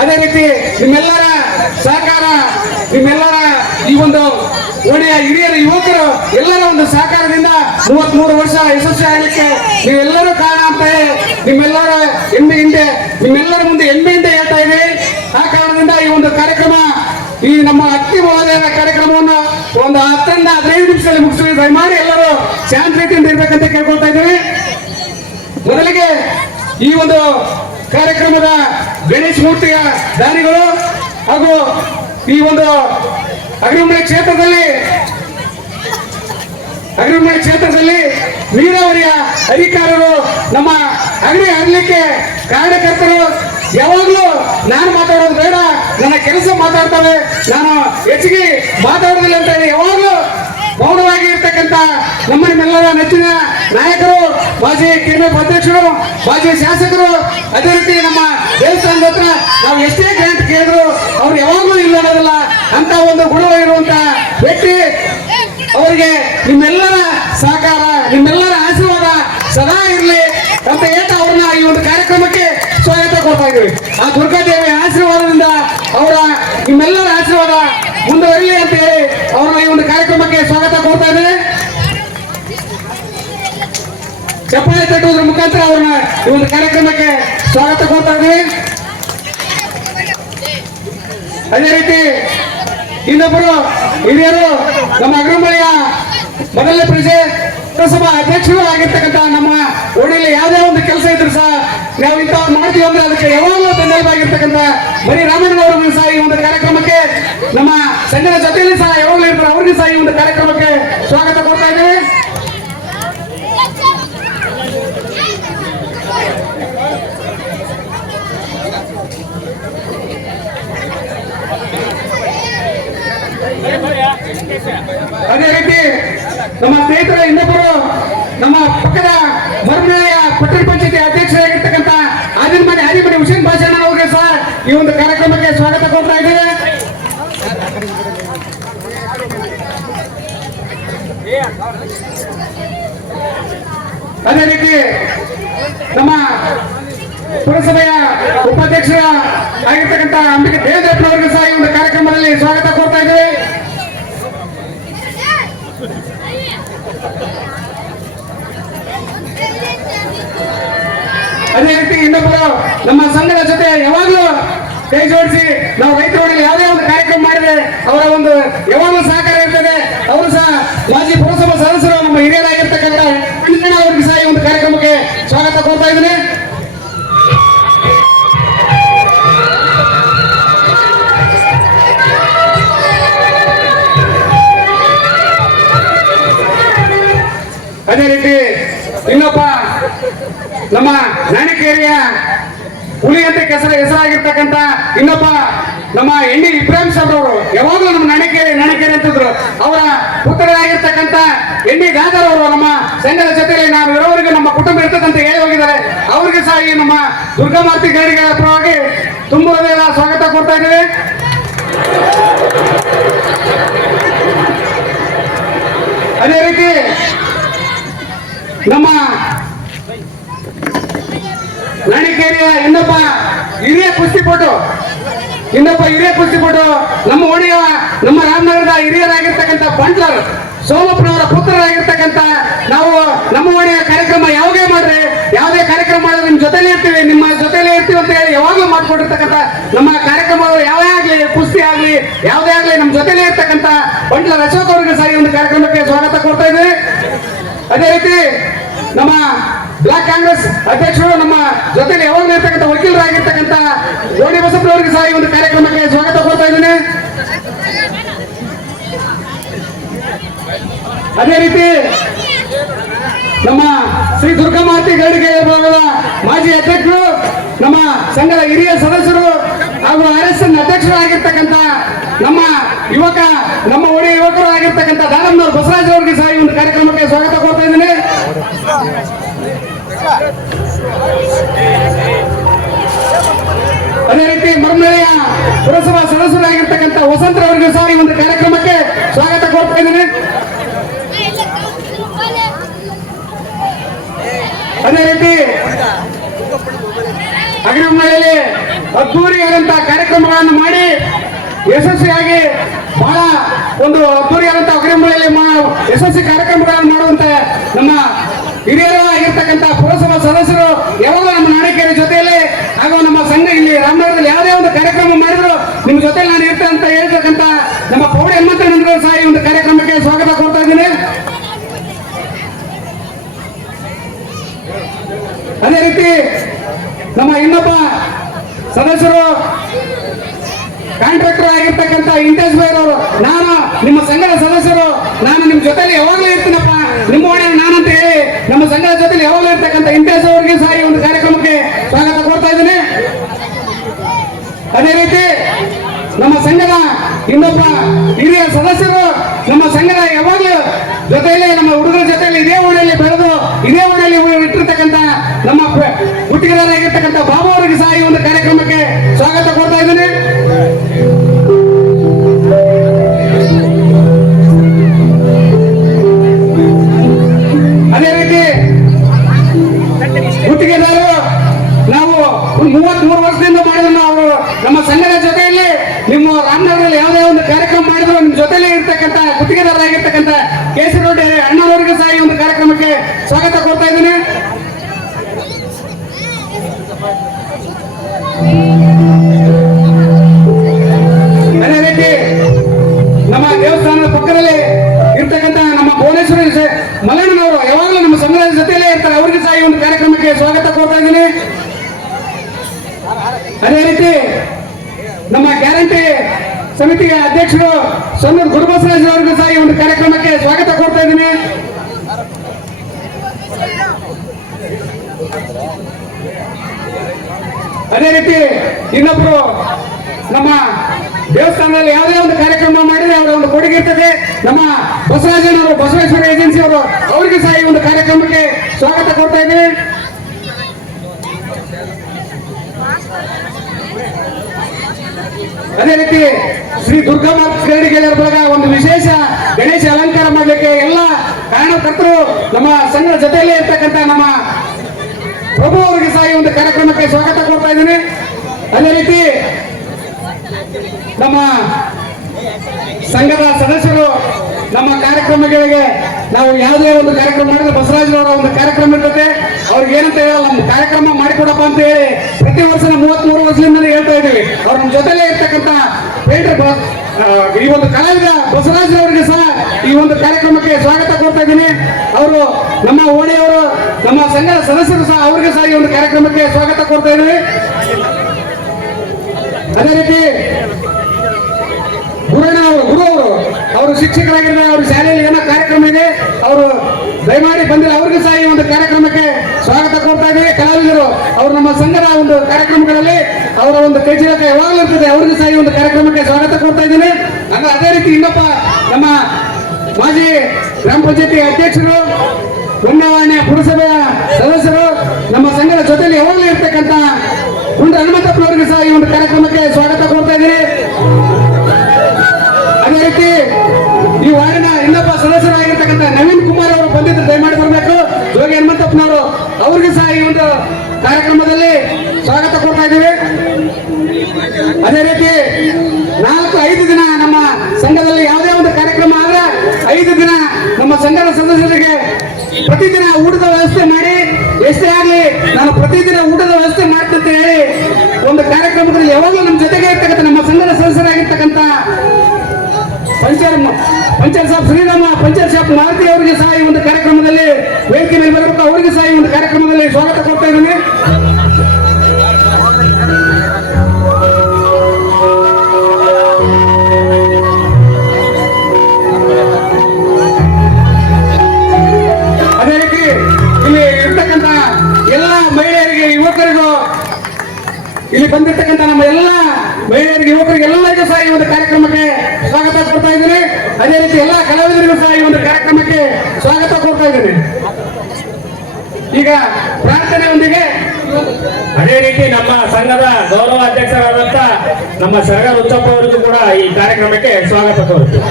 ಅದೇ ರೀತಿ ನಿಮ್ಮೆಲ್ಲರ ಸಹಕಾರ, ನಿಮ್ಮೆಲ್ಲರ ಈ ಒಂದು ಓಣಿಯ ಹಿರಿಯರ ಯುವಕರು ಎಲ್ಲರ ಒಂದು ಸಹಕಾರದಿಂದ 33 ವರ್ಷ ಯಶಸ್ವಿ ಆಗಲಿಕ್ಕೆ ನೀವೆಲ್ಲರೂ ಕಾರಣ ಅಂತ ನಿಮ್ಮೆಲ್ಲರ ನಿಮ್ಮೆಲ್ಲರ ಮುಂದೆ ಹೆಮ್ಮೆಯಿಂದ ಹೇಳ್ತಾ ಇದ್ದೀವಿ. ಆ ಕಾರಣದಿಂದ ಈ ಒಂದು ಕಾರ್ಯಕ್ರಮ, ಈ ನಮ್ಮ ಅಕ್ಕಿ ಮಹೋದಯದ ಕಾರ್ಯಕ್ರಮವನ್ನು ಒಂದು 10 ರಿಂದ 15 ನಿಮಿಷದಲ್ಲಿ ಮುಗಿಸಿ ದಯಮಾಡಿ ಎಲ್ಲರೂ ಶಾಂತ ರೀತಿಯಿಂದ ಇರ್ಬೇಕಂತ ಕೇಳ್ಕೊಳ್ತಾ ಇದ್ದೀವಿ. ಮೊದಲಿಗೆ ಈ ಒಂದು ಕಾರ್ಯಕ್ರಮದ ಗಣೇಶ್ ಮೂರ್ತಿಯ ದಾನಿಗಳು ಹಾಗೂ ಈ ಒಂದು ಅಗ್ರಿಮಳೆ ಕ್ಷೇತ್ರದಲ್ಲಿ ನೀರಾವರಿಯ ಅಧಿಕಾರರು ನಮ್ಮ ಅಗ್ರಿ ಹರಲಿಕ್ಕೆ ಕಾರ್ಯಕರ್ತರು ಯಾವಾಗಲೂ ನಾನು ಮಾತಾಡೋದು ಬೇಡ, ನನ್ನ ಕೆಲಸ ಮಾತಾಡ್ತವೆ, ನಾನು ಹೆಚ್ಚಿಗೆ ಮಾತಾಡೋದಿಲ್ಲ ಅಂತ ಹೇಳಿ ಯಾವಾಗಲೂ ಮೌನವಾಗಿ ಇರ್ತಕ್ಕಂಥ ನಮ್ಮೆಲ್ಲರ ನೆಚ್ಚಿನ ನಾಯಕರು, ಮಾಜಿ ಕೆಎಂಎಫ್ ಅಧ್ಯಕ್ಷರು, ಮಾಜಿ ಶಾಸಕರು, ಅದೇ ರೀತಿ ನಮ್ಮ ದೇವಸ್ಥಾನದ ಹತ್ರ ನಾವು ಎಷ್ಟೇ ಗ್ರಾಂಟ್ ಕೇಳಿದ್ರು ಅವ್ರು ಯಾವಾಗಲೂ ಇಲ್ಲ ಅನ್ನೋದಿಲ್ಲ ಅಂತ ಒಂದು ಗುಣವಾಗಿರುವಂತ ವ್ಯಕ್ತಿ. ಅವರಿಗೆ ನಿಮ್ಮೆಲ್ಲರ ಸಹಕಾರ, ನಿಮ್ಮೆಲ್ಲರ ಆಶೀರ್ವಾದ ಸದಾ ಇರಲಿ ಅಂತ ಹೇಳ್ತಾ ಅವ್ರನ್ನ ಈ ಒಂದು ಕಾರ್ಯಕ್ರಮಕ್ಕೆ ಸ್ವಾಗತ ಕೊಡ್ತಾ ಇದ್ದೀವಿ. ಆ ದುರ್ಗಾದೇವಿ ಆಶೀರ್ವಾದದಿಂದ ನಿಮ್ಮೆಲ್ಲರ ಆಶೀರ್ವಾದ ಮುಂದುವರಿಲಿ ಅಂತ ಹೇಳಿ ಅವ್ರನ್ನ ಈ ಒಂದು ಕಾರ್ಯಕ್ರಮಕ್ಕೆ ಸ್ವಾಗತ ಕೊಡ್ತಾ ಇದ್ದೇವೆ. ಚಪ್ಪಾಳೆ ತಟ್ಟುವುದರ ಮುಖಾಂತರ ಅವ್ರನ್ನ ಈ ಒಂದು ಕಾರ್ಯಕ್ರಮಕ್ಕೆ ಸ್ವಾಗತ ಕೊಡ್ತಾ ಇದ್ದೀವಿ. ಅದೇ ರೀತಿ ಇನ್ನೊಬ್ಬರು ಹಿರಿಯರು, ನಮ್ಮ ಅಗ್ರಮಳೆಯ ಮೊದಲನೇ ಪುರಸಭಾ ಅಧ್ಯಕ್ಷರು ಆಗಿರ್ತಕ್ಕಂಥ, ನಮ್ಮ ಓಣಿಯಲ್ಲಿ ಯಾವುದೇ ಒಂದು ಕೆಲಸ ಇದ್ರು ಸಹ ನಾವು ಇಂಥವ್ರು ಮಾಡ್ತೀವಿ ಅಂದ್ರೆ ಅದಕ್ಕೆ ಯಾವಾಗಲೂ ಬೆನ್ನೆಲುಬಾಗಿರ್ತಕ್ಕಂಥ ಮರಿ ರಾಮಣ್ಣನವರಿಗೂ ಸಹ ಈ ಒಂದು ಕಾರ್ಯಕ್ರಮಕ್ಕೆ, ನಮ್ಮ ಸಂಘದ ಜೊತೆಯಲ್ಲಿ ಸಹ ಯಾವಾಗಲೂ ಇರ್ತಾರೆ ಅವ್ರಿಗೂ ಸಹ ಈ ಒಂದು ಕಾರ್ಯಕ್ರಮಕ್ಕೆ ಸ್ವಾಗತ ಕೊಡ್ತಾ ಇದ್ದೇವೆ. ಅದೇ ರೀತಿ ನಮ್ಮ ಸ್ನೇಹಿತರ ಇನ್ನೊಬ್ಬರು, ನಮ್ಮ ಪಕ್ಕದ ಮರಮನೆಯ ಪಟ್ಟಣ ಪಂಚಾಯತಿ ಅಧ್ಯಕ್ಷರಾಗಿರ್ತಕ್ಕಂಥ ಆದಿಮನೆ ಹುಸೇನ್ ಭಾಷಣ ಅವರಿಗೆ ಸಹ ಈ ಒಂದು ಕಾರ್ಯಕ್ರಮಕ್ಕೆ ಸ್ವಾಗತ ಕೊಡ್ತಾ ಇದ್ದೇವೆ. ಅದೇ ರೀತಿ ನಮ್ಮ ಪುರಸಭೆಯ ಉಪಾಧ್ಯಕ್ಷರ ಆಗಿರ್ತಕ್ಕಂಥ ಅಂಬಿಕೆ ದೇವೇಂದ್ರಪ್ಪನವರಿಗೂ ಸಹ ಈ ಒಂದು ಕಾರ್ಯಕ್ರಮದಲ್ಲಿ ಸ್ವಾಗತ ಕೊಡ್ತಾ ಇದ್ದೇವೆ. ಅದೇ ರೀತಿ ಇನ್ನೊಬ್ಬರು ನಮ್ಮ ಸಂಘದ ಜೊತೆ ಯಾವಾಗಲೂ ಕೈ ಜೋಡಿಸಿ ನಾವು ರೈತರಲ್ಲಿ ಯಾವುದೇ ಒಂದು ಕಾರ್ಯಕ್ರಮ ಮಾಡಿದ್ರೆ ಅವರ ಒಂದು ಯಾವಾಗಲೂ ಸಹಕಾರ ಇರ್ತದೆ. ಅವರು ಸಹ ಮಾಜಿ ಪುರಸಭಾ ಸದಸ್ಯರು, ನಮ್ಮ ಹಿರಿಯರಾಗಿರ್ತಕ್ಕಂಥ ಅವರಿಗೆ ಸಹ ಈ ಒಂದು ಕಾರ್ಯಕ್ರಮಕ್ಕೆ ಸ್ವಾಗತ ಕೊಡ್ತಾ ಇದ್ದೇನೆ. ಅದೇ ರೀತಿ ಇನ್ನೊಬ್ಬ ನಮ್ಮ ನಾಣಿಕೇರಿಯ ಹುಲಿ ಅಂತ ಹೆಸರಾಗಿರ್ತಕ್ಕಂಥ ಇನ್ನೊಬ್ಬ ನಮ್ಮ ಎನ್ ಡಿ ಇಬ್ರಾಹಿಂ ಸಾಬ್ ಅವರು ಯಾವಾಗಲೂ ನಮ್ಮ ನಾಣಿಕೇರಿ ಅಂತಿದ್ರು. ಅವರ ಪುತ್ರರಾಗಿರ್ತಕ್ಕಂಥ ಎನ್ ಡಿ ಗಾದರ್ ಅವರು ನಮ್ಮ ಸಂಘದ ಜೊತೆಯಲ್ಲಿ ನಾವು ಇರೋವರೆಗೂ ನಮ್ಮ ಕುಟುಂಬ ಇರ್ತಕ್ಕಂತ ಹೇಳಿ ಹೋಗಿದ್ದಾರೆ. ಅವರಿಗೆ ಸಹ ಈ ನಮ್ಮ ದುರ್ಗಾಮಾರ್ತಿ ಗಾಡಿಗಳ ಪರವಾಗಿ ತುಂಬ ಸ್ವಾಗತ ಕೊಡ್ತಾ ಇದ್ದೇವೆ. ಅದೇ ರೀತಿ ನಮ್ಮ ನಾಣಿಕೇರಿಯ ಇನ್ನೊಬ್ಬ ಹಿರಿಯ ಕುಸ್ತಿಪಟು ನಮ್ಮ ಓಣಿಯ ನಮ್ಮ ರಾಮನಗರದ ಹಿರಿಯರಾಗಿರ್ತಕ್ಕಂಥ ಬಂಟ್ಲರ್ ಸೋಮಪ್ಪನವರ ಪುತ್ರರಾಗಿರ್ತಕ್ಕಂಥ, ನಾವು ನಮ್ಮ ಓಣಿಯ ಕಾರ್ಯಕ್ರಮ ಯಾವುದೇ ಕಾರ್ಯಕ್ರಮ ಮಾಡಿದ್ರೆ ನಿಮ್ಮ ಜೊತೆಲೇ ಇರ್ತೀವಿ ಅಂತ ಹೇಳಿ ಯಾವಾಗಲೂ ಮಾಡ್ಕೊಂಡಿರ್ತಕ್ಕಂಥ, ನಮ್ಮ ಕಾರ್ಯಕ್ರಮಗಳು ಯಾವೇ ಆಗ್ಲಿ, ಕುಸ್ತಿ ಆಗ್ಲಿ, ಯಾವುದೇ ಆಗ್ಲಿ ನಮ್ಮ ಜೊತೆಲೇ ಇರ್ತಕ್ಕಂಥ ಬಂಟ್ಲರ್ ಅಶೋಕ್ ಅವರಿಗೆ ಸಹ ಈ ಒಂದು ಕಾರ್ಯಕ್ರಮಕ್ಕೆ ಸ್ವಾಗತ ಕೊಡ್ತಾ ಇದ್ದೀವಿ. ಅದೇ ರೀತಿ ನಮ್ಮ ಬ್ಲಾಕ್ ಕಾಂಗ್ರೆಸ್ ಅಧ್ಯಕ್ಷರು, ನಮ್ಮ ಜೊತೆಲಿ ಯಾವಾಗಲೂ ಇರ್ತಕ್ಕಂಥ ವಕೀಲರಾಗಿರ್ತಕ್ಕಂಥ ಗೋಡಿ ಬಸಪ್ಪನವರಿಗೆ ಸಹ ಈ ಒಂದು ಕಾರ್ಯಕ್ರಮಕ್ಕೆ ಸ್ವಾಗತ ಕೊಡ್ತಾ ಇದ್ದೇನೆ. ಅದೇ ರೀತಿ ನಮ್ಮ ಶ್ರೀ ದುರ್ಗಾಮಾರ್ತಿ ಗೌಡಿಗೆ ವಿಭಾಗದ ಮಾಜಿ ಅಧ್ಯಕ್ಷರು, ನಮ್ಮ ಸಂಘದ ಹಿರಿಯ ಸದಸ್ಯರು ಹಾಗೂ RSN ಅಧ್ಯಕ್ಷರಾಗಿರ್ತಕ್ಕಂಥ ನಮ್ಮ ಒಡೆಯ ಯುವಕರು ಆಗಿರ್ತಕ್ಕಂಥ ದಾನಮ್ಮನವರು ಬಸವರಾಜ್ ಅವರಿಗೆ ಸಹ ಈ ಒಂದು ಕಾರ್ಯಕ್ರಮಕ್ಕೆ ಸ್ವಾಗತ ಕೊಡ್ತಾ ಇದ್ದೇನೆ. ಅದೇ ರೀತಿ ಮರಮಳೆಯ ಪುರಸಭಾ ಸದಸ್ಯರಾಗಿರ್ತಕ್ಕಂಥ ವಸಂತರವರಿಗೂ ಸಹ ಈ ಒಂದು ಕಾರ್ಯಕ್ರಮಕ್ಕೆ ಸ್ವಾಗತ ಕೊಡ್ತಾ ಇದ್ದೇನೆ. ಅದೇ ರೀತಿ ಅಗ್ರಿಮಳೆಯಲ್ಲಿ ಅದ್ದೂರಿಯಾದಂತಹ ಕಾರ್ಯಕ್ರಮಗಳನ್ನು ಮಾಡಿ ಯಶಸ್ವಿಯಾಗಿ ಬಹಳ ಒಂದು ಅದ್ದೂರಿಯಾದಂತಹ ಅಗ್ರಿಮಳೆಯಲ್ಲಿ ಯಶಸ್ವಿ ಕಾರ್ಯಕ್ರಮಗಳನ್ನು ಮಾಡುವಂತ ನಮ್ಮ ಹಿರಿಯರು ಆಗಿರ್ತಕ್ಕಂಥ ಪುರಸಭಾ ಸದಸ್ಯರು ಯಾವಾಗ ನಮ್ಮ ನಾಡಿಕೇರಿ ಜೊತೆಯಲ್ಲಿ ಹಾಗೂ ನಮ್ಮ ಸಂಘ ಇಲ್ಲಿ ರಾಮನಗರದಲ್ಲಿ ಯಾವುದೇ ಒಂದು ಕಾರ್ಯಕ್ರಮ ಮಾಡಿದ್ರು ನಿಮ್ಮ ಜೊತೆ ನಾನು ಇರ್ತೇನೆ ಅಂತ ಹೇಳ್ತಕ್ಕಂಥ ನಮ್ಮ ಪೌಡಿ ಹನುಮಂತಣ್ಣನವರು ಸಹ ಈ ಒಂದು ಕಾರ್ಯಕ್ರಮಕ್ಕೆ ಸ್ವಾಗತ ಕೊಡ್ತಾ ಇದ್ದೀನಿ. ಅದೇ ರೀತಿ ನಮ್ಮ ಇನ್ನೊಬ್ಬ ಸದಸ್ಯರು ಕಾಂಟ್ರಾಕ್ಟರ್ ಆಗಿರ್ತಕ್ಕಂಥ ಇಂಟೇಜ್ ಬೈರ್ ಅವರು, ನಾನು ನಿಮ್ಮ ಸಂಘದ ಸದಸ್ಯರು, ನಾನು ನಿಮ್ಮ ಜೊತೆಲಿ ಯಾವಾಗಲೂ ಇರ್ತೀನಪ್ಪ, ನಿಮ್ಮ ಒಳ್ಳೆ ನಾನಂತ ಹೇಳಿ ನಮ್ಮ ಸಂಘದ ಜೊತೆಲಿ ಯಾವಾಗಲೂ ಇರ್ತಕ್ಕಂಥ ಇಂಟೇಜ್ ಅವರಿಗೆ ಸಹ ಈ ಒಂದು ಕಾರ್ಯಕ್ರಮಕ್ಕೆ ಸ್ವಾಗತ ಕೊಡ್ತಾ ಇದ್ದೀನಿ. ಅದೇ ರೀತಿ ನಮ್ಮ ಸಂಘದ ಇನ್ನೊಬ್ಬ ಹಿರಿಯ ಸದಸ್ಯರು, ನಮ್ಮ ಸಂಘದ ಯಾವಾಗಲೂ ಜೊತೆಯಲ್ಲಿ ನಮ್ಮ ಹುಡುಗರ ಜೊತೆಯಲ್ಲಿ ಇದೇ ಓಣಿಯಲ್ಲಿ ಬೆಳೆದು ಇದೇ ಓಣಿಯಲ್ಲಿ ಇಟ್ಟಿರ್ತಕ್ಕಂಥ ನಮ್ಮ ಗುತ್ತಿಗೆದಾರರಾಗಿರ್ತಕ್ಕಂಥ ಬಾಬು ಅವರಿಗೆ ಸಹ ಈ ಒಂದು ಕಾರ್ಯಕ್ರಮಕ್ಕೆ ಸ್ವಾಗತ ಕೊಡ್ತಾ ಇದ್ದೀನಿ. ಅದೇ ರೀತಿ ಗುತ್ತಿಗೆದಾರರು ನಾವು 33 ವರ್ಷದಿಂದ ಮಾಡಿದ್ರು. ಅವರು ನಮ್ಮ ಸಂಘದ ಜೊತೆಯಲ್ಲಿ ನಿಮ್ಮ ರಾಮನಗರದಲ್ಲಿ ಯಾವುದೇ ಒಂದು ಕಾರ್ಯಕ್ರಮ ಮಾಡಿದ್ರು ನಿಮ್ಮ ಜೊತೆಲಿ ಇರ್ತಕ್ಕಂಥ ಗುತ್ತಿಗೆದಾರರಾಗಿರ್ತಕ್ಕಂಥ ಕೇಸರೊಡ್ಡಿ ಅಣ್ಣವರಿಗೆ ಸಹ ಈ ಒಂದು ಕಾರ್ಯಕ್ರಮಕ್ಕೆ ಸ್ವಾಗತ ಕೊಡ್ತಾ ಇದ್ದೀನಿ. ಅದೇ ರೀತಿ ನಮ್ಮ ದೇವಸ್ಥಾನದ ಪಕ್ಕದಲ್ಲಿ ಇರ್ತಕ್ಕಂಥ ನಮ್ಮ ಭುವನೇಶ್ವರಿ ಮಲ್ಲಣ್ಣನವರು ಯಾವಾಗಲೂ ನಮ್ಮ ಸಂಘದ ಜೊತೆಯಲ್ಲೇ ಇರ್ತಾರೆ, ಅವರಿಗೆ ಸಹ ಈ ಒಂದು ಕಾರ್ಯಕ್ರಮಕ್ಕೆ ಸ್ವಾಗತ ಕೊಡ್ತಾ ಇದ್ದೀನಿ. ಅದೇ ರೀತಿ ನಮ್ಮ ಗ್ಯಾರಂಟಿ ಸಮಿತಿಯ ಅಧ್ಯಕ್ಷರು ಸೊನ್ನೂರು ಗುರುಬಸವರಾಜ್ ಅವರಿಗೂ ಸಹ ಈ ಒಂದು ಕಾರ್ಯಕ್ರಮಕ್ಕೆ ಸ್ವಾಗತ ಕೊಡ್ತಾ ಇದ್ದೀನಿ. ಅದೇ ರೀತಿ ಇನ್ನೊಬ್ರು ನಮ್ಮ ದೇವಸ್ಥಾನದಲ್ಲಿ ಯಾವುದೇ ಒಂದು ಕಾರ್ಯಕ್ರಮ ಮಾಡಿದ್ರೆ ಅವರ ಒಂದು ಕೊಡುಗೆ ಇರ್ತದೆ. ನಮ್ಮ ಬಸವರಾಜನವರು, ಬಸವೇಶ್ವರ ಏಜೆನ್ಸಿ ಅವರು, ಅವರಿಗೆ ಸಹ ಈ ಒಂದು ಕಾರ್ಯಕ್ರಮಕ್ಕೆ ಸ್ವಾಗತ ಕೊಡ್ತಾ ಇದ್ದೀನಿ. ಅದೇ ರೀತಿ ಶ್ರೀ ದುರ್ಗಮ್ಮ ಕ್ರೀಡೆಗೆಳೆಯರ ಬಳಗ ಒಂದು ವಿಶೇಷ ಗಣೇಶ ಅಲಂಕಾರ ಮಾಡಲಿಕ್ಕೆ ಎಲ್ಲ ಕಾರಣಕರ್ತರು ನಮ್ಮ ಸಂಘದ ಜೊತೆಯಲ್ಲೇ ಇರ್ತಕ್ಕಂಥ ನಮ್ಮ ಪ್ರಭು ಅವರಿಗೆ ಸಹ ಈ ಒಂದು ಕಾರ್ಯಕ್ರಮಕ್ಕೆ ಸ್ವಾಗತ ಕೊಡ್ತಾ ಇದ್ದೀನಿ. ಅದೇ ರೀತಿ ನಮ್ಮ ಸಂಘದ ಸದಸ್ಯರು ನಮ್ಮ ಕಾರ್ಯಕ್ರಮಗಳಿಗೆ ನಾವು ಯಾವುದೇ ಒಂದು ಕಾರ್ಯಕ್ರಮ ಮಾಡಿದ್ರೆ ಬಸವರಾಜರವರ ಒಂದು ಕಾರ್ಯಕ್ರಮ ಇರುತ್ತೆ, ಅವ್ರಿಗೆ ಏನಂತ ಹೇಳಲ್ಲ, ನಮ್ಮ ಕಾರ್ಯಕ್ರಮ ಮಾಡಿಕೊಡಪ್ಪ ಅಂತ ಹೇಳಿ ಪ್ರತಿ ವರ್ಷ 33 ವರ್ಷದಿಂದ ಹೇಳ್ತಾ ಇದ್ದೀವಿ. ಅವ್ರ ನಮ್ಮ ಜೊತೆಲೇ ಇರ್ತಕ್ಕಂಥ ಪೇಂಟರ್ ಈ ಒಂದು ಕಲಾವಿದ ಬಸವರಾಜರವರಿಗೆ ಸಹ ಈ ಒಂದು ಕಾರ್ಯಕ್ರಮಕ್ಕೆ ಸ್ವಾಗತ ಕೊಡ್ತಾ ಇದ್ದೀನಿ. ಅವರು ನಮ್ಮ ಓಣಿಯವರು, ನಮ್ಮ ಸಂಘದ ಸದಸ್ಯರು ಸಹ, ಅವರಿಗೆ ಸಹ ಈ ಒಂದು ಕಾರ್ಯಕ್ರಮಕ್ಕೆ ಸ್ವಾಗತ ಕೊಡ್ತಾ ಇದ್ದೀವಿ. ಅದೇ ರೀತಿ ಗುರು ಅವರು ಶಿಕ್ಷಕರಾಗಿದ್ದಾರೆ, ಅವ್ರ ಶಾಲೆಯಲ್ಲಿ ಏನೋ ಕಾರ್ಯಕ್ರಮ ಇದೆ, ಅವರು ದಯಮಾಡಿ ಬಂದಿಲ್ಲ, ಅವ್ರಿಗೂ ಸಹ ಈ ಒಂದು ಕಾರ್ಯಕ್ರಮಕ್ಕೆ ಸ್ವಾಗತ ಕೊಡ್ತಾ ಇದ್ದೀವಿ. ಕಲಾವಿದರು ಅವರು ನಮ್ಮ ಸಂಘದ ಒಂದು ಕಾರ್ಯಕ್ರಮಗಳಲ್ಲಿ ಅವರ ಒಂದು ಕೈ ಚಳಕ ಯಾವಾಗಲೂ ಇರ್ತದೆ, ಅವ್ರಿಗೂ ಸಹ ಈ ಒಂದು ಕಾರ್ಯಕ್ರಮಕ್ಕೆ ಸ್ವಾಗತ ಕೊಡ್ತಾ ಇದ್ದೀನಿ. ಅದೇ ರೀತಿ ಇನ್ನೊಬ್ಬ ನಮ್ಮ ಮಾಜಿ ಗ್ರಾಮ ಪಂಚಾಯತಿ ಅಧ್ಯಕ್ಷರು, ಹೊನ್ನವಾಣಿಯ ಪುರಸಭೆಯ ಸದಸ್ಯರು, ನಮ್ಮ ಸಂಘದ ಜೊತೆಯಲ್ಲಿ ಯಾವಾಗಲೂ ಇರ್ತಕ್ಕಂಥ ಗುಂಡ ಹನುಮಂತಪ್ಪನವರಿಗೆ ಸಹ ಈ ಒಂದು ಕಾರ್ಯಕ್ರಮಕ್ಕೆ ಸ್ವಾಗತ ಕೊಡ್ತಾ ಇದ್ದೀನಿ. ಅದೇ ರೀತಿ ಈ ವಾರ್ಡಿನ ಇನ್ನೊಬ್ಬ ಸದಸ್ಯರಾಗಿರ್ತಕ್ಕಂಥ ನವೀನ್ ಕುಮಾರ್ ಅವರು ಬಂದಿದ್ದು, ದಯಮಾಡಿ ಬರಬೇಕು. ಜೋಗಿ ಹನುಮಂತಪ್ಪನವರು, ಅವ್ರಿಗೆ ಸಹ ಈ ಒಂದು ಕಾರ್ಯಕ್ರಮದಲ್ಲಿ ಸ್ವಾಗತ ಕೊಡ್ತಾ ಇದ್ದೀವಿ. ಅದೇ ರೀತಿ 4-5 ದಿನ ನಮ್ಮ ಸಂಘದಲ್ಲಿ ಯಾವುದೇ ಒಂದು ಕಾರ್ಯಕ್ರಮ ಆದ್ರೆ 5 ದಿನ ನಮ್ಮ ಸಂಘದ ಸದಸ್ಯರಿಗೆ ಪ್ರತಿದಿನ ಊಟದ ವ್ಯವಸ್ಥೆ ಮಾಡಿ, ಎಷ್ಟೇ ಆಗಲಿ ನಾನು ಪ್ರತಿದಿನ ಊಟದ ವ್ಯವಸ್ಥೆ ಮಾಡ್ತೀನಿ ಅಂತ ಹೇಳಿ ಒಂದು ಕಾರ್ಯಕ್ರಮದಲ್ಲಿ ಯಾವಾಗಲೂ ನಮ್ಮ ಜೊತೆಗೆ ಇರ್ತಕ್ಕಂಥ ನಮ್ಮ ಸಂಘದ ಸದಸ್ಯರಾಗಿರ್ತಕ್ಕಂಥ ಪಂಚಾಯತ್ ಸಾಬ್ ಶ್ರೀರಾಮ, ಪಂಚಾಯತ್ ಸಾಬ್ ಮಾರುತಿ ಅವರಿಗೆ ಸಹ ಈ ಒಂದು ಕಾರ್ಯಕ್ರಮದಲ್ಲಿ ವೇದಿಕೆ ಮೇಲೆ ಬರಬೇಕು, ಅವರಿಗೆ ಸಹ ಈ ಒಂದು ಕಾರ್ಯಕ್ರಮದಲ್ಲಿ ಸ್ವಾಗತ ಕೊಡ್ತಾ ಇದ್ದೀನಿ. ಅದೇ ರೀತಿ ಇಲ್ಲಿ ಇರ್ತಕ್ಕಂಥ ಎಲ್ಲ ಮಹಿಳೆಯರಿಗೆ, ಯುವಕರಿಗೂ, ಇಲ್ಲಿ ಬಂದಿರ್ತಕ್ಕಂಥ ನಮ್ಮ ಎಲ್ಲ ಮಹಿಳೆಯರಿಗೆ, ಯುವಕರಿಗೆ ಎಲ್ಲರಿಗೂ ಸಹ ಈ ಒಂದು ಕಾರ್ಯಕ್ರಮಕ್ಕೆ ಸ್ವಾಗತ ಕೊಡ್ತಾ ಇದ್ದೀನಿ. ಅದೇ ರೀತಿ ಎಲ್ಲ ಕಲಾವಿದರಿಗೂ ಸಹ ಈ ಒಂದು ಕಾರ್ಯಕ್ರಮಕ್ಕೆ ಸ್ವಾಗತ ಕೊಡ್ತಾ ಇದ್ದೀನಿ. ಈಗ ಪ್ರಾರ್ಥನೆಯೊಂದಿಗೆ ಅದೇ ರೀತಿ ನಮ್ಮ ಸಂಘದ ಗೌರವ ಅಧ್ಯಕ್ಷರಾದಂತ ನಮ್ಮ ಸರಗಾರ್ ಉಚ್ಚಪ್ಪ ಅವರಿಗೂ ಕೂಡ ಈ ಕಾರ್ಯಕ್ರಮಕ್ಕೆ ಸ್ವಾಗತ ಕೋರುತ್ತೇವೆ.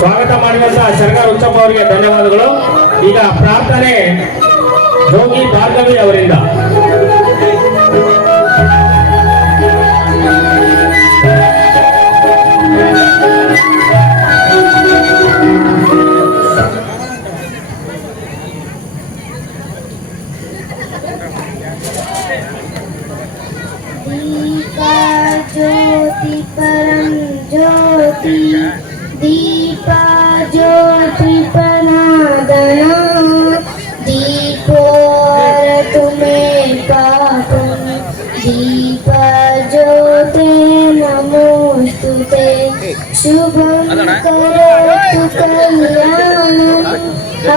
ಸ್ವಾಗತ ಮಾಡಿದಂತ ಸರ್ಕಾರ ಉಚ್ಚಪ್ಪ ಅವರಿಗೆ ಧನ್ಯವಾದಗಳು. ಈಗ ಪ್ರಾರ್ಥನೆ ಜೋಗಿ ಭಾರ್ಗವಿ ಅವರಿಂದ. ज्योति परम ज्योति दीपा ज्योति पनादना दीपो तुम्हें पापम दीपा ज्योति नमोस्तुते शुभम करोतु कल्याणम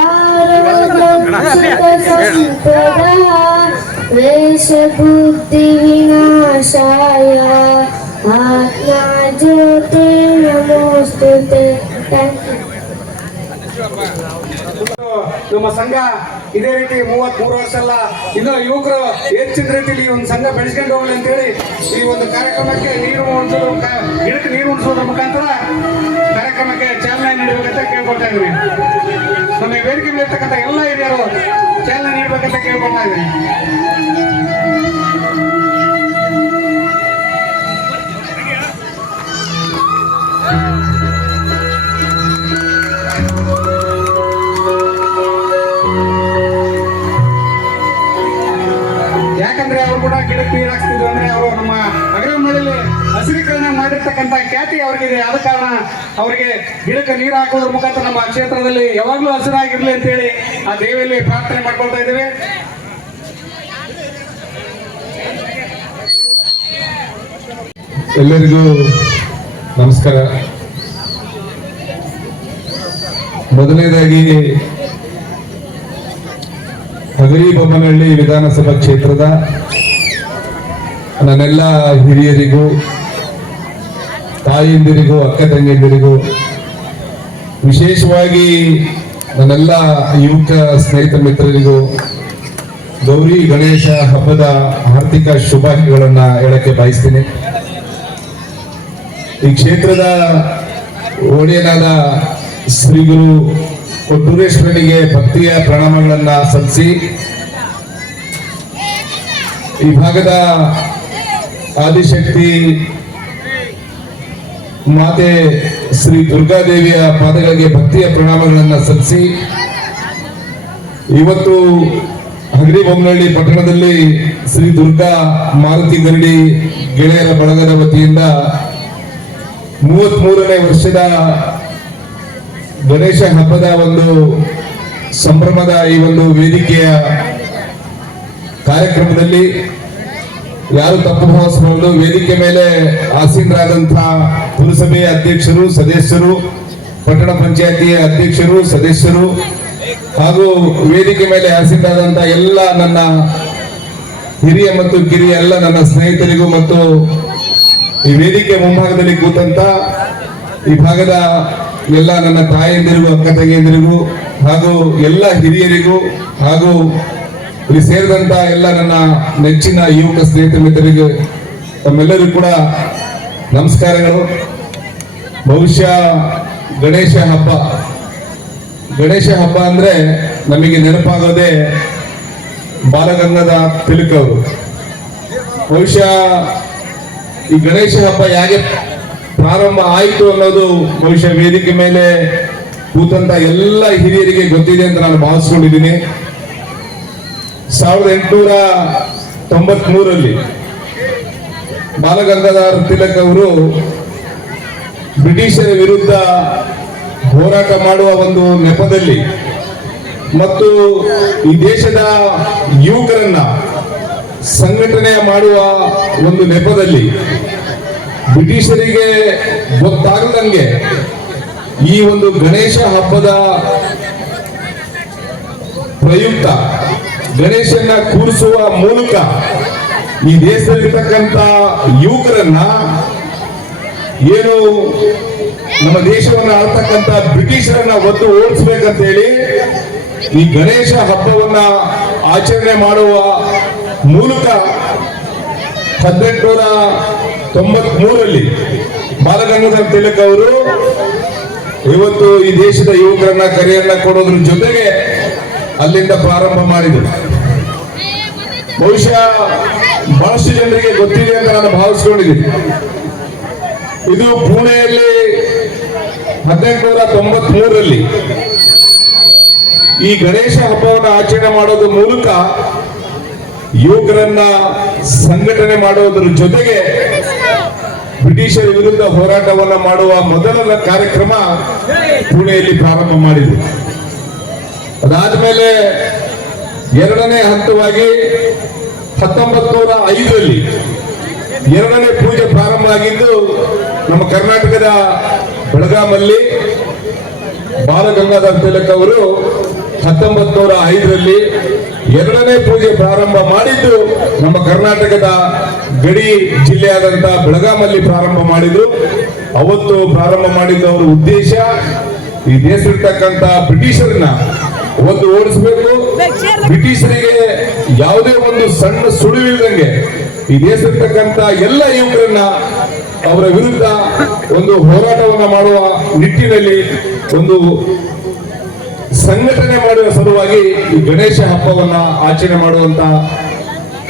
आरोग्यम सुखसंपदा वेश बुद्धि विनाशाय आत्मा ज्योति नमोस्तुते. ನಮ್ಮ ಸಂಘ ಇದೇ ರೀತಿ 33 ವರ್ಷ ಅಲ್ಲ, ಇನ್ನು ಯುವಕರು ಹೆಚ್ಚಿನ ರೀತಿಯಲ್ಲಿ ಈ ಒಂದು ಸಂಘ ಬೆಳೆಸ್ಕೊಂಡು ಹೋಗಲಿ ಅಂತೇಳಿ ಈ ಒಂದು ಕಾರ್ಯಕ್ರಮಕ್ಕೆ ಗಿಡಕ್ಕೆ ನೀರು ಉಣಿಸೋದ್ರ ಮುಖಾಂತರ ಕಾರ್ಯಕ್ರಮಕ್ಕೆ ಚಾಲನೆ ನೀಡಬೇಕಂತ ಕೇಳ್ಕೊಳ್ತಾ ಇದ್ದೀನಿ. ನಮ್ಮ ವೇದಿಕೆ ಮೇಲೆ ಇರ್ತಕ್ಕಂಥ ಎಲ್ಲ ಹಿರಿಯರು ಚಾಲನೆ ನೀಡಬೇಕಂತ ಕೇಳ್ಕೊಳ್ತಾ ಇದ್ದೀನಿ. ಯಾಕಂದ್ರೆ ಅವರು ಕೂಡ ಗಿಡಕ್ಕೆ ನೀರು ಹಾಕ್ತಿದ್ರು ಅಂದ್ರೆ ಅವರು ನಮ್ಮ ಅಗ್ರಮನೆಯಲ್ಲಿ ಹಸಿರೀಕರಣ ಮಾಡಿರ್ತಕ್ಕಂಥ ಖ್ಯಾತಿ ಅವ್ರಿಗಿದೆ. ಆದ ಕಾರಣ ಅವರಿಗೆ ಗಿಡಕ್ಕೆ ನೀರು ಹಾಕೋದ್ರ ಮುಖಾಂತರ ನಮ್ಮ ಕ್ಷೇತ್ರದಲ್ಲಿ ಯಾವಾಗ್ಲೂ ಹಸಿರಾಗಿರ್ಲಿ ಅಂತೇಳಿ ಆ ದೇವಿಯಲ್ಲಿ ಪ್ರಾರ್ಥನೆ ಮಾಡ್ಕೊಳ್ತಾ ಇದ್ದೇವೆ. ಎಲ್ಲರಿಗೂ ನಮಸ್ಕಾರ. ಮೊದಲನೇದಾಗಿ ಹಗರಿಬೊಮ್ಮನಹಳ್ಳಿ ವಿಧಾನಸಭಾ ಕ್ಷೇತ್ರದ ನನ್ನೆಲ್ಲ ಹಿರಿಯರಿಗೂ, ತಾಯಿಯಂದಿರಿಗೂ, ಅಕ್ಕ ತಂಗಿಯಂದಿರಿಗೂ, ವಿಶೇಷವಾಗಿ ನನ್ನೆಲ್ಲ ಯುವಕ ಸ್ನೇಹಿತ ಮಿತ್ರರಿಗೂ ಗೌರಿ ಗಣೇಶ ಹಬ್ಬದ ಆರ್ಥಿಕ ಶುಭಾಶಯಗಳನ್ನು ಹೇಳಕ್ಕೆ ಬಯಸ್ತೀನಿ. ಈ ಕ್ಷೇತ್ರದ ಒಡೆಯನಾದ ಶ್ರೀಗುರು ಕೊಟ್ಟೂರೇಶ್ವರನಿಗೆ ಭಕ್ತಿಯ ಪ್ರಣಾಮಗಳನ್ನ ಸಲ್ಲಿಸಿ ಈ ಭಾಗದ ಆದಿಶಕ್ತಿ ಮಾತೆ ಶ್ರೀ ದುರ್ಗಾದೇವಿಯ ಪಾದಗಳಿಗೆ ಭಕ್ತಿಯ ಪ್ರಣಾಮಗಳನ್ನ ಸಲ್ಲಿಸಿ ಇವತ್ತು ಹಗರಿಬೊಮ್ಮನಹಳ್ಳಿ ಪಟ್ಟಣದಲ್ಲಿ ಶ್ರೀ ದುರ್ಗಾ ಮಾರುತಿ ಗರಡಿ ಗೆಳೆಯರ ಬಳಗದ ವತಿಯಿಂದ 33ನೇ ವರ್ಷದ ಗಣೇಶ ಹಬ್ಬದ ಒಂದು ಸಂಭ್ರಮದ ಈ ಒಂದು ವೇದಿಕೆಯ ಕಾರ್ಯಕ್ರಮದಲ್ಲಿ ಯಾರು ತಪ್ಪು ಭಾವಿಸಬಹುದು. ವೇದಿಕೆ ಮೇಲೆ ಆಸೀನರಾದಂತಹ ಪುರಸಭೆಯ ಅಧ್ಯಕ್ಷರು, ಸದಸ್ಯರು, ಪಟ್ಟಣ ಪಂಚಾಯತಿಯ ಅಧ್ಯಕ್ಷರು, ಸದಸ್ಯರು ಹಾಗೂ ವೇದಿಕೆ ಮೇಲೆ ಆಸೀನರಾದಂತಹ ಎಲ್ಲ ನನ್ನ ಹಿರಿಯ ಮತ್ತು ಕಿರಿಯ ಎಲ್ಲ ನನ್ನ ಸ್ನೇಹಿತರಿಗೂ ಮತ್ತು ಈ ವೇದಿಕೆ ಮುಂಭಾಗದಲ್ಲಿ ಕೂತಂತ ಈ ಭಾಗದ ಎಲ್ಲ ನನ್ನ ತಾಯಂದಿರಿಗೂ, ಅಕ್ಕ ತಂಗಿಯಂದಿರಿಗೂ ಹಾಗೂ ಎಲ್ಲ ಹಿರಿಯರಿಗೂ ಹಾಗೂ ಇಲ್ಲಿ ಸೇರಿದಂತ ಎಲ್ಲ ನನ್ನ ನೆಚ್ಚಿನ ಯುವಕ ಸ್ನೇಹಿತ ಮಿತ್ರರಿಗೆ ತಮ್ಮೆಲ್ಲರಿಗೂ ಕೂಡ ನಮಸ್ಕಾರಗಳು. ಬಹುಶಃ ಗಣೇಶ ಹಬ್ಬ ಅಂದ್ರೆ ನಮಗೆ ನೆನಪಾಗೋದೇ ಬಾಲಗಂಗಾಧರ ತಿಲಕ್ ಅವರು. ಬಹುಶಃ ಈ ಗಣೇಶ ಹಬ್ಬ ಹೇಗೆ ಪ್ರಾರಂಭ ಆಯಿತು ಅನ್ನೋದು ಬಹುಶಃ ವೇದಿಕೆ ಮೇಲೆ ಕೂತಂತ ಎಲ್ಲ ಹಿರಿಯರಿಗೆ ಗೊತ್ತಿದೆ ಅಂತ ನಾನು ಭಾವಿಸ್ಕೊಂಡಿದ್ದೀನಿ. 1893ರಲ್ಲಿ ಬಾಲಗಂಗಾಧರ ತಿಲಕ್ ಅವರು ಬ್ರಿಟಿಷರ ವಿರುದ್ಧ ಹೋರಾಟ ಮಾಡುವ ಒಂದು ನೆಪದಲ್ಲಿ ಮತ್ತು ಈ ದೇಶದ ಯುವಕರನ್ನ ಸಂಘಟನೆ ಮಾಡುವ ಒಂದು ನೆಪದಲ್ಲಿ ಬ್ರಿಟಿಷರಿಗೆ ಗೊತ್ತಾಗದಂಗೆ ಈ ಒಂದು ಗಣೇಶ ಹಬ್ಬದ ಪ್ರಯುಕ್ತ ಗಣೇಶನ ಕೂರಿಸುವ ಮೂಲಕ ಈ ದೇಶದಲ್ಲಿರ್ತಕ್ಕಂಥ ಯುವಕರನ್ನ ಏನು ನಮ್ಮ ದೇಶವನ್ನ ಆಳ್ತಕ್ಕಂಥ ಬ್ರಿಟಿಷರನ್ನ ಒದ್ದು ಓಡಿಸ್ಬೇಕಂತ ಹೇಳಿ ಈ ಗಣೇಶ ಹಬ್ಬವನ್ನ ಆಚರಣೆ ಮಾಡುವ ಮೂಲಕ 1893ರಲ್ಲಿ ಬಾಲಗಂಗಾಧರ ತಿಲಕ್ ಅವರು ಇವತ್ತು ಈ ದೇಶದ ಯುವಕರನ್ನ ಕರೆಯನ್ನ ಕೊಡೋದ್ರ ಜೊತೆಗೆ ಅಲ್ಲಿಂದ ಪ್ರಾರಂಭ ಮಾಡಿದರು. ಬಹುಶಃ ಬಹಳಷ್ಟು ಜನರಿಗೆ ಗೊತ್ತಿದೆ ಅಂತ ನಾನು ಭಾವಿಸ್ಕೊಂಡಿದ್ದೀನಿ. ಇದು ಪುಣೆಯಲ್ಲಿ 1893ರಲ್ಲಿ ಈ ಗಣೇಶ ಹಬ್ಬವನ್ನು ಆಚರಣೆ ಮಾಡೋದ್ರ ಮೂಲಕ ಯುವಕರನ್ನ ಸಂಘಟನೆ ಮಾಡೋದ್ರ ಜೊತೆಗೆ ಬ್ರಿಟಿಷರ ವಿರುದ್ಧ ಹೋರಾಟವನ್ನ ಮಾಡುವ ಮೊದಲ ಕಾರ್ಯಕ್ರಮ ಪುಣೆಯಲ್ಲಿ ಪ್ರಾರಂಭ ಮಾಡಿದ್ರು. ಅದಾದ್ಮೇಲೆ ಎರಡನೇ ಹಂತವಾಗಿ 1905ರಲ್ಲಿ ಎರಡನೇ ಪೂಜೆ ಪ್ರಾರಂಭ ಆಗಿದ್ದು ನಮ್ಮ ಕರ್ನಾಟಕದ ಬೆಳಗಾಮಲ್ಲಿ ಬಾಲಗಂಗಾಧರ ತಿಲಕ್ ಅವರು 1905ರಲ್ಲಿ ಎರಡನೇ ಪೂಜೆ ಪ್ರಾರಂಭ ಮಾಡಿದ್ದು ನಮ್ಮ ಕರ್ನಾಟಕದ ಗಡಿ ಜಿಲ್ಲೆಯಾದಂತ ಬೆಳಗಾಮಲ್ಲಿ ಪ್ರಾರಂಭ ಮಾಡಿದ್ರು. ಅವತ್ತು ಪ್ರಾರಂಭ ಮಾಡಿದ್ದು ಅವರ ಉದ್ದೇಶ ಈ ದೇಶದಲ್ಲಿರ್ತಕ್ಕಂಥ ಬ್ರಿಟಿಷರನ್ನ ಒಂದು ಓಡಿಸಬೇಕು, ಬ್ರಿಟಿಷರಿಗೆ ಯಾವುದೇ ಒಂದು ಸಣ್ಣ ಸುಳಿವಿಲ್ಲದಂಗೆ ಈ ದೇಶದಲ್ಲಿರ್ತಕ್ಕಂಥ ಎಲ್ಲ ಯುವಕರನ್ನ ಅವರ ವಿರುದ್ಧ ಒಂದು ಹೋರಾಟವನ್ನ ಮಾಡುವ ನಿಟ್ಟಿನಲ್ಲಿ ಒಂದು ಸಂಘಟನೆ ಮಾಡುವ ಸಲುವಾಗಿ ಈ ಗಣೇಶ ಹಬ್ಬವನ್ನ ಆಚರಣೆ ಮಾಡುವಂತ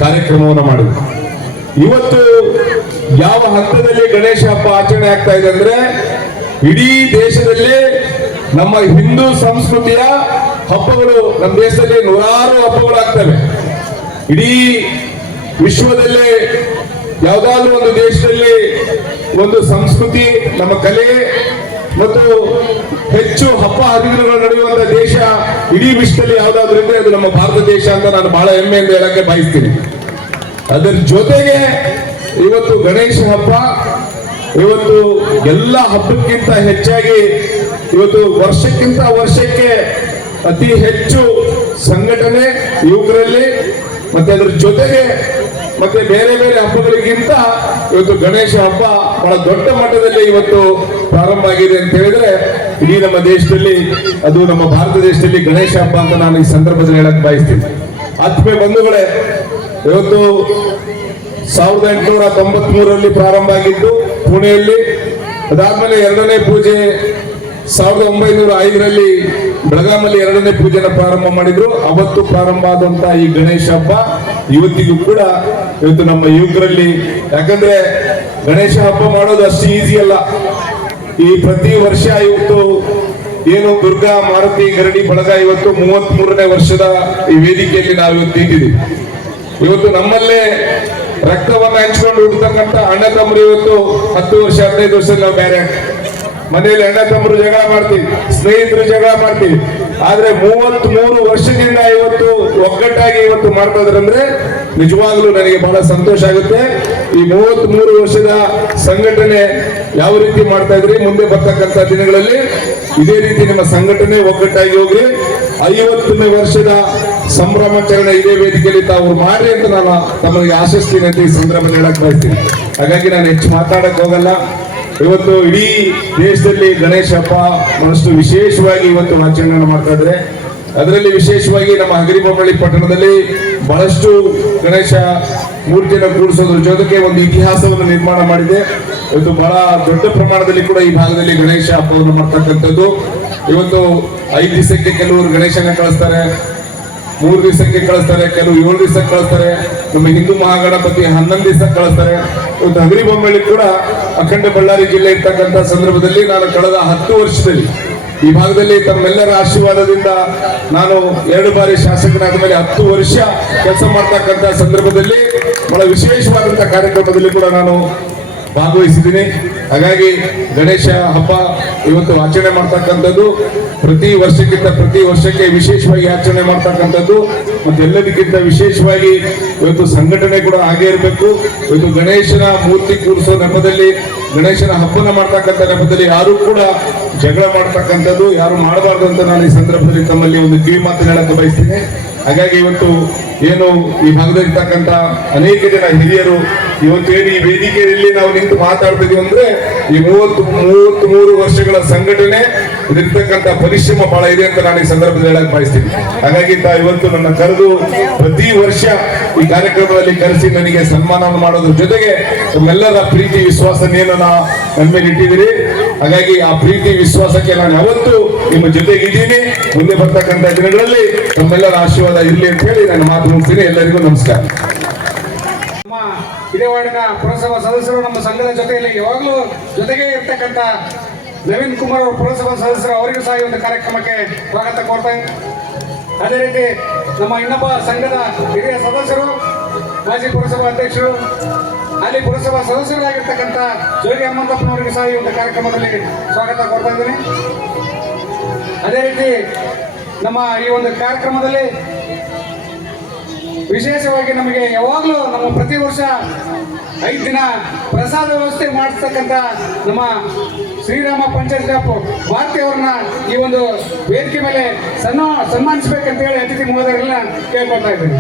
ಕಾರ್ಯಕ್ರಮವನ್ನು ಮಾಡಿದ್ರು. ಇವತ್ತು ಯಾವ ಹಂತದಲ್ಲಿ ಗಣೇಶ ಹಬ್ಬ ಆಚರಣೆ ಆಗ್ತಾ ಇದೆ ಅಂದ್ರೆ ಇಡೀ ದೇಶದಲ್ಲಿ ನಮ್ಮ ಹಿಂದೂ ಸಂಸ್ಕೃತಿಯ ಹಬ್ಬಗಳು ನಮ್ಮ ದೇಶದಲ್ಲಿ ನೂರಾರು ಹಬ್ಬಗಳಾಗ್ತವೆ. ಇಡೀ ವಿಶ್ವದಲ್ಲೇ ಯಾವುದಾದ್ರೂ ಒಂದು ದೇಶದಲ್ಲಿ ಒಂದು ಸಂಸ್ಕೃತಿ, ನಮ್ಮ ಕಲೆ ಮತ್ತು ಹೆಚ್ಚು ಹಬ್ಬ ಹರಿದಿನಗಳು ನಡೆಯುವಂತ ದೇಶ ಇಡೀ ವಿಶ್ವದಲ್ಲಿ ಯಾವುದಾದ್ರೂ ಇದ್ರೆ ಅದು ನಮ್ಮ ಭಾರತ ದೇಶ ಅಂತ ನಾನು ಬಹಳ ಹೆಮ್ಮೆಯಿಂದ ಹೇಳಕ್ಕೆ ಬಯಸ್ತೀನಿ. ಅದರ ಜೊತೆಗೆ ಇವತ್ತು ಗಣೇಶ ಹಬ್ಬ ಇವತ್ತು ಎಲ್ಲ ಹಬ್ಬಕ್ಕಿಂತ ಹೆಚ್ಚಾಗಿ ಇವತ್ತು ವರ್ಷಕ್ಕಿಂತ ವರ್ಷಕ್ಕೆ ಅತಿ ಹೆಚ್ಚು ಸಂಘಟನೆ ಯುವಕರಲ್ಲಿ ಮತ್ತೆ ಅದರ ಜೊತೆಗೆ ಮತ್ತೆ ಬೇರೆ ಬೇರೆ ಹಬ್ಬಗಳಿಗಿಂತ ಇವತ್ತು ಗಣೇಶ ಹಬ್ಬ ಬಹಳ ದೊಡ್ಡ ಮಟ್ಟದಲ್ಲಿ ಇವತ್ತು ಪ್ರಾರಂಭ ಆಗಿದೆ ಅಂತ ಹೇಳಿದ್ರೆ ಇಡೀ ನಮ್ಮ ದೇಶದಲ್ಲಿ, ಅದು ನಮ್ಮ ಭಾರತ ದೇಶದಲ್ಲಿ ಗಣೇಶ ಹಬ್ಬ ಅಂತ ನಾನು ಈ ಸಂದರ್ಭದಲ್ಲಿ ಹೇಳಕ್ ಬಯಸ್ತೀನಿ. ಆತ್ಮೀಯ ಬಂಧುಗಳೇ, ಇವತ್ತು 1893ರಲ್ಲಿ ಪ್ರಾರಂಭ ಆಗಿದ್ದು ಪುಣೆಯಲ್ಲಿ. ಅದಾದ್ಮೇಲೆ ಎರಡನೇ ಪೂಜೆ 1905ರಲ್ಲಿ ಬೆಳಗಾಮಲ್ಲಿ ಎರಡನೇ ಪೂಜೆನ ಪ್ರಾರಂಭ ಮಾಡಿದ್ರು. ಅವತ್ತು ಪ್ರಾರಂಭ ಆದಂತ ಈ ಗಣೇಶ ಹಬ್ಬ ಇವತ್ತಿಗೂ ಕೂಡ ಇವತ್ತು ನಮ್ಮ ಯುವಕರಲ್ಲಿ, ಯಾಕಂದ್ರೆ ಗಣೇಶ ಹಬ್ಬ ಮಾಡೋದು ಅಷ್ಟು ಈಸಿ ಅಲ್ಲ. ಈ ಪ್ರತಿ ವರ್ಷ ಇವತ್ತು ಏನು ದುರ್ಗಾ ಮಾರುತಿ ಗರಡಿ ಬಳಗ ಇವತ್ತು 33ನೇ ವರ್ಷದ ಈ ವೇದಿಕೆಯಲ್ಲಿ ನಾವು ಇವತ್ತು ನಿಂತಿದ್ದೀವಿ. ಇವತ್ತು ನಮ್ಮಲ್ಲೇ ರಕ್ತವನ್ನ ಹಂಚ್ಕೊಂಡು ಹುಡ್ತಕ್ಕಂಥ ಅಣ್ಣ ತಮ್ಮರು ಇವತ್ತು 10 ವರ್ಷ 15 ವರ್ಷ ನಾವು ಬೇರೆ ಮನೆಯಲ್ಲಿ ಅಣ್ಣ ತಮ್ಮರು ಜಗಳ ಮಾಡ್ತೀವಿ, ಸ್ನೇಹಿತರು ಜಗಳ ಮಾಡ್ತೀವಿ. ಆದ್ರೆ 33 ವರ್ಷದಿಂದ ಇವತ್ತು ಒಗ್ಗಟ್ಟಾಗಿ ಇವತ್ತು ಮಾಡ್ತಾ ಇದ್ರಂದ್ರೆ ನಿಜವಾಗ್ಲೂ ನನಗೆ ಬಹಳ ಸಂತೋಷ ಆಗುತ್ತೆ. ಈ 33 ವರ್ಷದ ಸಂಘಟನೆ ಯಾವ ರೀತಿ ಮಾಡ್ತಾ ಇದ್ರಿ, ಮುಂದೆ ಬರ್ತಕ್ಕಂಥ ದಿನಗಳಲ್ಲಿ ಇದೇ ರೀತಿ ನಿಮ್ಮ ಸಂಘಟನೆ ಒಗ್ಗಟ್ಟಾಗಿ ಹೋಗ್ರಿ. 50ನೇ ವರ್ಷದ ಸಂಭ್ರಮಾಚರಣೆ ಇದೇ ವೇದಿಕೆಯಲ್ಲಿ ತಾವು ಮಾಡಿ ಅಂತ ನಾನು ತಮಗೆ ಆಶಿಸ್ತೀನಿ ಅಂತ ಈ ಸಂದರ್ಭದಲ್ಲಿ ಹೇಳಕ್ ಬಯಸ್ತೀನಿ. ಹಾಗಾಗಿ ನಾನು ಹೆಚ್ಚು ಮಾತಾಡಕ್ ಹೋಗಲ್ಲ. ಇವತ್ತು ಇಡೀ ದೇಶದಲ್ಲಿ ಗಣೇಶ ಹಬ್ಬ ಬಹಳಷ್ಟು ವಿಶೇಷವಾಗಿ ಇವತ್ತು ಆಚರಣೆ ಮಾಡ್ತಾ ಇದ್ದಾರೆ. ಅದರಲ್ಲಿ ವಿಶೇಷವಾಗಿ ನಮ್ಮ ಹಗರಿಬೊಮ್ಮಳ್ಳಿ ಪಟ್ಟಣದಲ್ಲಿ ಬಹಳಷ್ಟು ಗಣೇಶ ಮೂರ್ತಿಯನ್ನು ಕೂಡಿಸೋದ್ರ ಜೊತೆಗೆ ಒಂದು ಇತಿಹಾಸವನ್ನು ನಿರ್ಮಾಣ ಮಾಡಿದೆ. ಇವತ್ತು ಬಹಳ ದೊಡ್ಡ ಪ್ರಮಾಣದಲ್ಲಿ ಕೂಡ ಈ ಭಾಗದಲ್ಲಿ ಗಣೇಶ ಹಬ್ಬವನ್ನು ಮಾಡ್ತಕ್ಕಂಥದ್ದು. ಇವತ್ತು 5 ದಿವಸಕ್ಕೆ ಕೆಲವರು ಗಣೇಶನ ಕಳಿಸ್ತಾರೆ, 3 ದಿವಸಕ್ಕೆ ಕಳಿಸ್ತಾರೆ, ಕೆಲವು 7 ದಿವಸಕ್ಕೆ ಕಳಿಸ್ತಾರೆ. ನಮ್ಮ ಹಿಂದೂ ಮಹಾಗಣಪತಿ 11 ದಿವಸಕ್ಕೆ ಕಳಿಸ್ತಾರೆ. ಇವತ್ತು ಹಗರಿಬೊಮ್ಮಳ್ಳಿ ಕೂಡ ಅಖಂಡ ಬಳ್ಳಾರಿ ಜಿಲ್ಲೆ ಇರ್ತಕ್ಕಂಥ ಸಂದರ್ಭದಲ್ಲಿ ನಾನು ಕಳೆದ 10 ವರ್ಷದಲ್ಲಿ ಈ ಭಾಗದಲ್ಲಿ ತಮ್ಮೆಲ್ಲರ ಆಶೀರ್ವಾದದಿಂದ ನಾನು 2 ಬಾರಿ ಶಾಸಕನಾದ ಮೇಲೆ 10 ವರ್ಷ ಕೆಲಸ ಮಾಡ್ತಕ್ಕಂಥ ಸಂದರ್ಭದಲ್ಲಿ ಬಹಳ ವಿಶೇಷವಾದಂತಹ ಕಾರ್ಯಕ್ರಮದಲ್ಲಿ ಕೂಡ ನಾನು ಭಾಗವಹಿಸಿದ್ದೀನಿ. ಹಾಗಾಗಿ ಗಣೇಶ ಹಬ್ಬ ಇವತ್ತು ಆಚರಣೆ ಮಾಡ್ತಕ್ಕಂಥದ್ದು ಪ್ರತಿ ವರ್ಷಕ್ಕಿಂತ ಪ್ರತಿ ವರ್ಷಕ್ಕೆ ವಿಶೇಷವಾಗಿ ಆಚರಣೆ ಮಾಡ್ತಕ್ಕಂಥದ್ದು. ಮತ್ತೆ ಎಲ್ಲದಕ್ಕಿಂತ ವಿಶೇಷವಾಗಿ ಇವತ್ತು ಸಂಘಟನೆ ಕೂಡ ಹಾಗೆ ಇರಬೇಕು. ಇವತ್ತು ಗಣೇಶನ ಮೂರ್ತಿ ಕೂರಿಸೋ ನೆಪದಲ್ಲಿ, ಗಣೇಶನ ಹಬ್ಬನ ಮಾಡ್ತಕ್ಕಂಥ ನೆಪದಲ್ಲಿ ಯಾರು ಕೂಡ ಜಗಳ ಮಾಡ್ತಕ್ಕಂಥದ್ದು ಯಾರು ಮಾಡಬಾರ್ದು ಅಂತ ನಾನು ಈ ಸಂದರ್ಭದಲ್ಲಿ ತಮ್ಮಲ್ಲಿ ಒಂದು ಕಿವಿ ಮಾತು ಹೇಳಕ್ಕೆ ಬಯಸ್ತೀನಿ. ಹಾಗಾಗಿ ಇವತ್ತು ಏನು ಈ ಭಾಗದಲ್ಲಿರ್ತಕ್ಕಂಥ ಅನೇಕ ಜನ ಹಿರಿಯರು ಇವತ್ತೇನು ಈ ವೇದಿಕೆಯಲ್ಲಿ ನಾವು ನಿಂತು ಮಾತಾಡ್ತಿದೀವಿ ಅಂದ್ರೆ ಈ 33 ವರ್ಷಗಳ ಸಂಘಟನೆ ಇದಿರ್ತಕ್ಕಂಥ ಪರಿಶ್ರಮ ಬಹಳ ಇದೆ ಅಂತ ನಾನು ಈ ಸಂದರ್ಭದಲ್ಲಿ ಹೇಳಕ್ ಬಯಸ್ತೀನಿ. ಹಾಗಾಗಿ ಇವತ್ತು ನನ್ನ ಕರೆದು ಪ್ರತಿ ವರ್ಷ ಈ ಕಾರ್ಯಕ್ರಮದಲ್ಲಿ ಕರೆಸಿ ನನಗೆ ಸನ್ಮಾನವನ್ನು ಮಾಡೋದ್ರ ಜೊತೆಗೆ ನಮ್ಮೆಲ್ಲರ ಪ್ರೀತಿ ವಿಶ್ವಾಸನೆಯನ್ನು ನನ್ನ ಮೇಲೆ ಇಟ್ಟಿದ್ದೀರಿ. ಹಾಗಾಗಿ ಆ ಪ್ರೀತಿ ವಿಶ್ವಾಸಕ್ಕೆ ನಾನು ಯಾವತ್ತೂ ನಿಮ್ಮ ಜೊತೆಗಿದ್ದೀನಿ. ಮುಂದೆ ಬರ್ತಕ್ಕಂಥ ದಿನಗಳಲ್ಲಿ ತಮ್ಮೆಲ್ಲರ ಆಶೀರ್ವಾದ ಇರಲಿ ಅಂತ ಹೇಳಿ ನಾನು ಮಾತು ಮುಗಿಸ್ತೀನಿ. ಎಲ್ಲರಿಗೂ ನಮಸ್ಕಾರ. ನಮ್ಮ ಇದೇ ವಾರ್ಡಿನ ಪುರಸಭಾ ಸದಸ್ಯರು ನಮ್ಮ ಸಂಘದ ಜೊತೆಯಲ್ಲಿ ಯಾವಾಗಲೂ ಜೊತೆಗೆ ಇರ್ತಕ್ಕಂಥ ನವೀನ್ ಕುಮಾರ್ ಅವರು ಪುರಸಭಾ ಸದಸ್ಯರು, ಅವರಿಗೂ ಸಹ ಈ ಒಂದು ಕಾರ್ಯಕ್ರಮಕ್ಕೆ ಸ್ವಾಗತ ಕೋರ್ತಾ ಇದ್ದೀನಿ. ಅದೇ ರೀತಿ ನಮ್ಮ ಇನ್ನೊಬ್ಬ ಸಂಘದ ಹಿರಿಯ ಸದಸ್ಯರು, ಮಾಜಿ ಪುರಸಭಾ ಅಧ್ಯಕ್ಷರು, ಅಲ್ಲಿ ಪುರಸಭಾ ಸದಸ್ಯರಾಗಿರ್ತಕ್ಕಂಥ ಜೋಗಿ ಹನುಮಂತಪ್ಪನವರಿಗೆ ಸಹ ಈ ಒಂದು ಕಾರ್ಯಕ್ರಮದಲ್ಲಿ ಸ್ವಾಗತ ಕೋರ್ತಾ ಇದ್ದೀನಿ. ಅದೇ ರೀತಿ ನಮ್ಮ ಈ ಒಂದು ಕಾರ್ಯಕ್ರಮದಲ್ಲಿ ವಿಶೇಷವಾಗಿ ನಮಗೆ ಯಾವಾಗಲೂ ನಮ್ಮ ಪ್ರತಿ ವರ್ಷ 5 ದಿನ ಪ್ರಸಾದ ವ್ಯವಸ್ಥೆ ಮಾಡಿಸ್ತಕ್ಕಂಥ ನಮ್ಮ ಶ್ರೀರಾಮ ಪಂಚಾಯತ್ ಭಾರತಿ ಅವರನ್ನ ಈ ಒಂದು ವೇದಿಕೆ ಮೇಲೆ ಸನ್ಮಾನಿಸಬೇಕಂತ ಹೇಳಿ ಅತಿಥಿ ಮಹೋದಯರನ್ನ ಕೇಳ್ಕೊಳ್ತಾ ಇದ್ದೀನಿ.